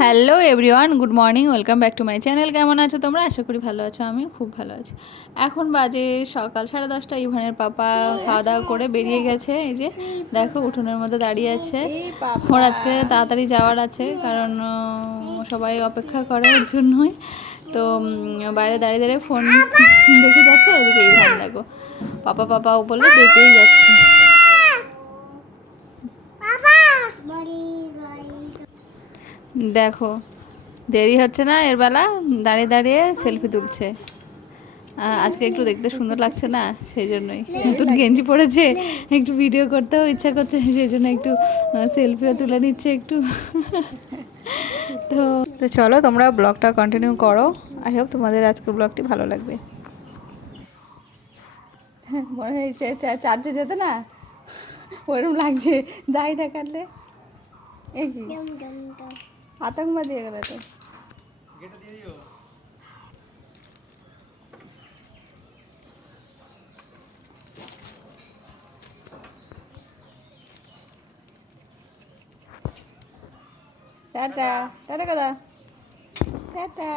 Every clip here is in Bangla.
Hello everyone, good morning, welcome back to my channel. কেমন আছো তোমরা? আশা করি ভালো আছো। আমি খুব ভালো আছি। এখন বাজে সকাল 10:30। ইভানের পাপা খাওয়া দাওয়া করে বেরিয়ে গেছে। এই যে দেখো উঠোনের মধ্যে দাঁড়িয়ে আছে। ওর আজকে তাড়াতাড়ি যাওয়ার আছে, কারণ সবাই অপেক্ষা করে ওর জন্যই। তো বাইরে দাঁড়িয়ে দাঁড়িয়ে ফোন দেখে যাচ্ছে। এদিকে ইভান দেখো পাপা পাপা বলে ডেকেই যাচ্ছে। দেখো দেরি হচ্ছে না, এর বেলা দাঁড়িয়ে দাঁড়িয়ে সেলফি তুলছে। আজকে একটু দেখতে সুন্দর লাগছে না, সেই জন্যই নতুন গেঞ্জি পরেছে, একটু ভিডিও করতেও ইচ্ছা করছে, সেই জন্য একটু সেলফিও তুলে নিচ্ছে একটু। তো তো চলো তোমরা ব্লগটা কন্টিনিউ করো। আই হোপ তোমাদের আজকের ব্লগটি ভালো লাগবে। মনে হয়েছে চার্জে যেতে না, ওরকম লাগছে দাড়িটা কাটলে। এই কি আতঙ্কবাদী হয়ে গেলে তো। টাটা টাটা কথা, টাটা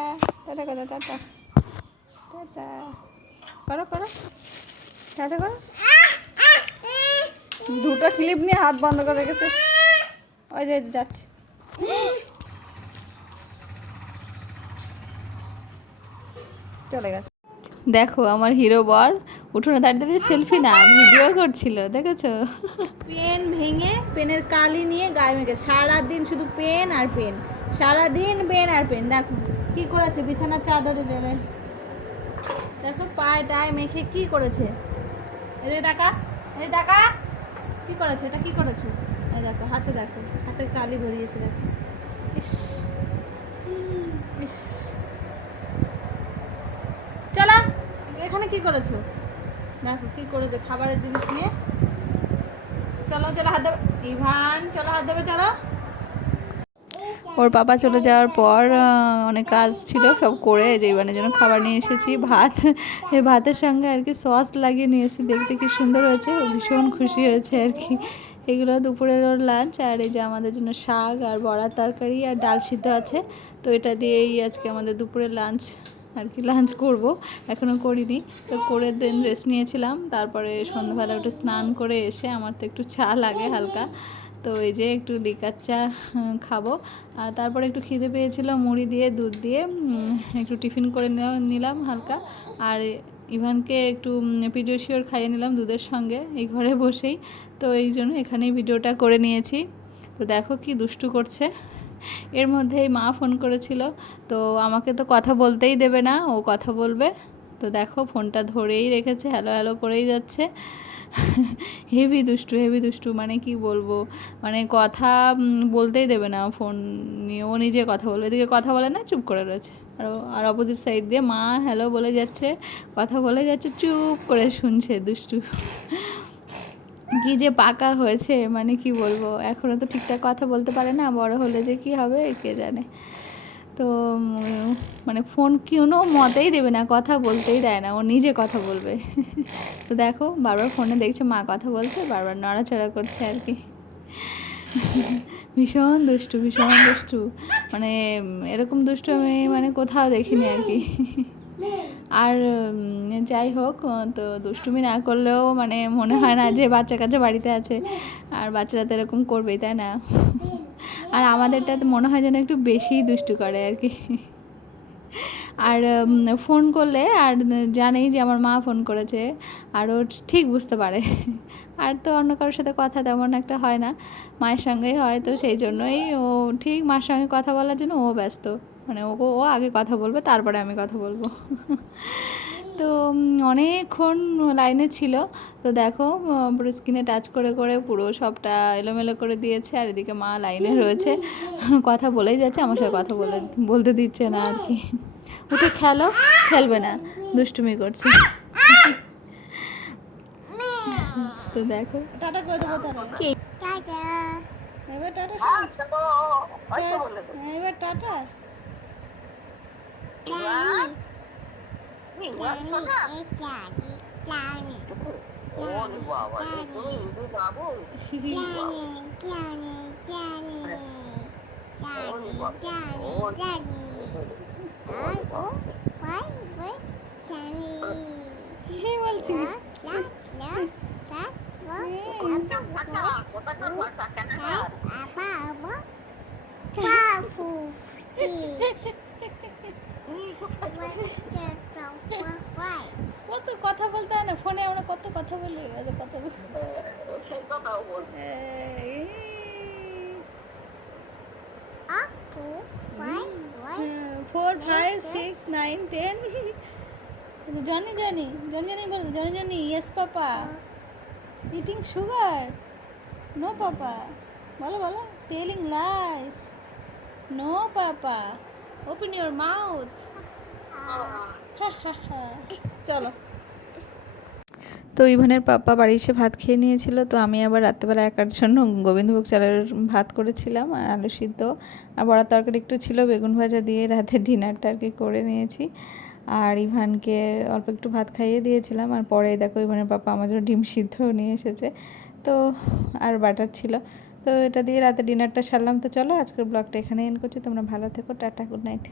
টাটা কথা, টাটা টাটা করো করো, টাটা করো। দুটো ক্লিপ নিয়ে হাত বন্ধ করে রেখেছে। ওই যে যাচ্ছে, চলে গেছে। দেখো আমার হিরো বর উঠোনে দাঁড়িয়ে দাঁড়িয়ে সেলফি না ভিডিও করছিল, দেখেছো? পেন ভেঙে পেনের কালি নিয়ে গায়ে মেখে সারাদিন শুধু পেন আর পেন, সারাদিন পেন আর পেন। দেখো কি করেছে, বিছানার চাদরে দিলে দেখো পায়ে টায় মেখে কি করেছে। এই টাকা, এই টাকা কি করেছে, এটা কি করেছো? এই দেখো হাতে, দেখো হাতে কালি ভরিয়েছে, দেখো। ইস ইস, চলো এখানে কি করেছো, দেখো কি করেছে খাবারের জিনিস নিয়ে। চলো চলো হাত দেবে ইভান, চলো হাত দেবে, চলো। ওর পাপা চলে যাওয়ার পর অনেক কাজ ছিল সব করে যে ইভানের জন্য খাবার নিয়ে এসেছি। ভাত, এই ভাতের সঙ্গে আর কি সস লাগিয়ে নিয়ে এসেছি, দেখতে কি সুন্দর হয়েছে, ও ভীষণ খুশি হয়েছে আর কি। এগুলো দুপুরের ওর লাঞ্চ। আর এই যে আমাদের জন্য শাক আর বড়ার তরকারি আর ডাল সিদ্ধ আছে। তো এটা দিয়েই আজকে আমাদের দুপুরের লাঞ্চ আর কি, লাঞ্চ করব, এখনও করিনি। তো করে দেন রেস্ট নিয়েছিলাম, তারপরে সন্ধ্যাবেলা উঠে স্নান করে এসে আমার তো একটু চা লাগে হালকা, তো এই যে একটু লিকার চা খাবো। আর তারপরে একটু খিদে পেয়েছিল, মুড়ি দিয়ে দুধ দিয়ে একটু টিফিন করে নিলাম হালকা। আর ইভানকে একটু পিডিয়াশিওর খাইয়ে নিলাম দুধের সঙ্গে এই ঘরে বসেই। তো এই জন্য এখানেই ভিডিওটা করে নিয়েছি। তো দেখো কি দুষ্টু করছে। এর মধ্যেই মা ফোন করেছিল, তো আমাকে তো কথা বলতেই দেবে না, ও কথা বলবে। তো দেখো ফোনটা ধরেই রেখেছে, হ্যালো হ্যালো করেই যাচ্ছে। হেভি দুষ্টু, হেভি দুষ্টু, মানে কি বলবো, মানে কথা বলতেই দেবে না ফোন নিয়ে, ও নিজে কথা বলবে, এদিকে কথা বলে না, চুপ করে রয়েছে। আর অপোজিট সাইড দিয়ে মা হ্যালো বলে যাচ্ছে, কথা বলে যাচ্ছে, চুপ করে শুনছে দুষ্টু। কি যে পাকা হয়েছে, মানে কি বলবো, এখনও তো ঠিকঠাক কথা বলতে পারে না, বড় হলে যে কি হবে কে জানে। তো মানে ফোন কোনো মতেই দেবে না, কথা বলতেই দেয় না, ও নিজে কথা বলবে। তো দেখো বারবার ফোনে দেখছে মা কথা বলছে, বারবার নড়াচড়া করছে আর কি। ভীষণ দুষ্টু, ভীষণ দুষ্টু, মানে এরকম দুষ্টু আমি মানে কোথাও দেখিনি আর কি। আর যাই হোক, তো দুষ্টুমি না করলেও মানে মনে হয় না যে বাচ্চা কাচ্চা বাড়িতে আছে, আর বাচ্চারা তো এরকম করবেই, তাই না? আর আমাদেরটা তো মনে হয় যেন একটু বেশিই দুষ্টু করে আর কি। আর ফোন করলে আর জানেই যে আমার মা ফোন করেছে, আর ও ঠিক বুঝতে পারে। আর তো অন্য কারোর সাথে কথা তেমন একটা হয় না, মায়ের সঙ্গেই হয়, তো সেই জন্যই ও ঠিক মার সঙ্গে কথা বলার জন্য ও ব্যস্ত, মানে ও আগে কথা বলবে, তারপরে আমি কথা বলবো। তো অনেকক্ষণ লাইনে ছিল। তো দেখো পুরো স্ক্রিনে টাচ করে করে পুরো সবটা এলোমেলো করে দিয়েছে। আর এদিকে মা লাইনে রয়েছে, কথা বলেই যাচ্ছে, আমার সাথে কথা বলতে দিচ্ছে না আর কি। উঠে খেলো, খেলবে না, দুষ্টুমি করছে। তো দেখো টাটা করে দেবো, কি টাটা, এবার টাটা, এবার টাটা। কি বলছি কত কথা বলতে হয় না ফোনে, আমরা কত কথা বলি, কথা বলি। 4, 5, 6, 9, 10 জনি জনি জনি জনি বল, Johnny Johnny yes papa, eating sugar, no papa, বলো বলো, telling lies, no papa, open your mouth, চলো। তো ইভানের পাপা বাড়ি এসে ভাত খেয়ে নিয়েছিল, তো আমি আবার রাত্রেবেলা একার জন্য গোবিন্দভোগ চালের ভাত করেছিলাম আর আলু সিদ্ধ আর বড়ার তরকারি একটু ছিল, বেগুন ভাজা দিয়ে রাতে ডিনারটা আর কি করে নিয়েছি। আর ইভানকে অল্প একটু ভাত খাইয়ে দিয়েছিলাম, আর পরে দেখো ইভানের পাপা আমার জন্য ডিম সিদ্ধ নিয়ে এসেছে, তো আর বাটার ছিল, তো এটা দিয়ে রাতে ডিনারটা সারলাম। তো চলো আজকের ব্লগটা এখানে এন্ড করছি, তোমরা ভালো থেকো, টাটা, গুড নাইট।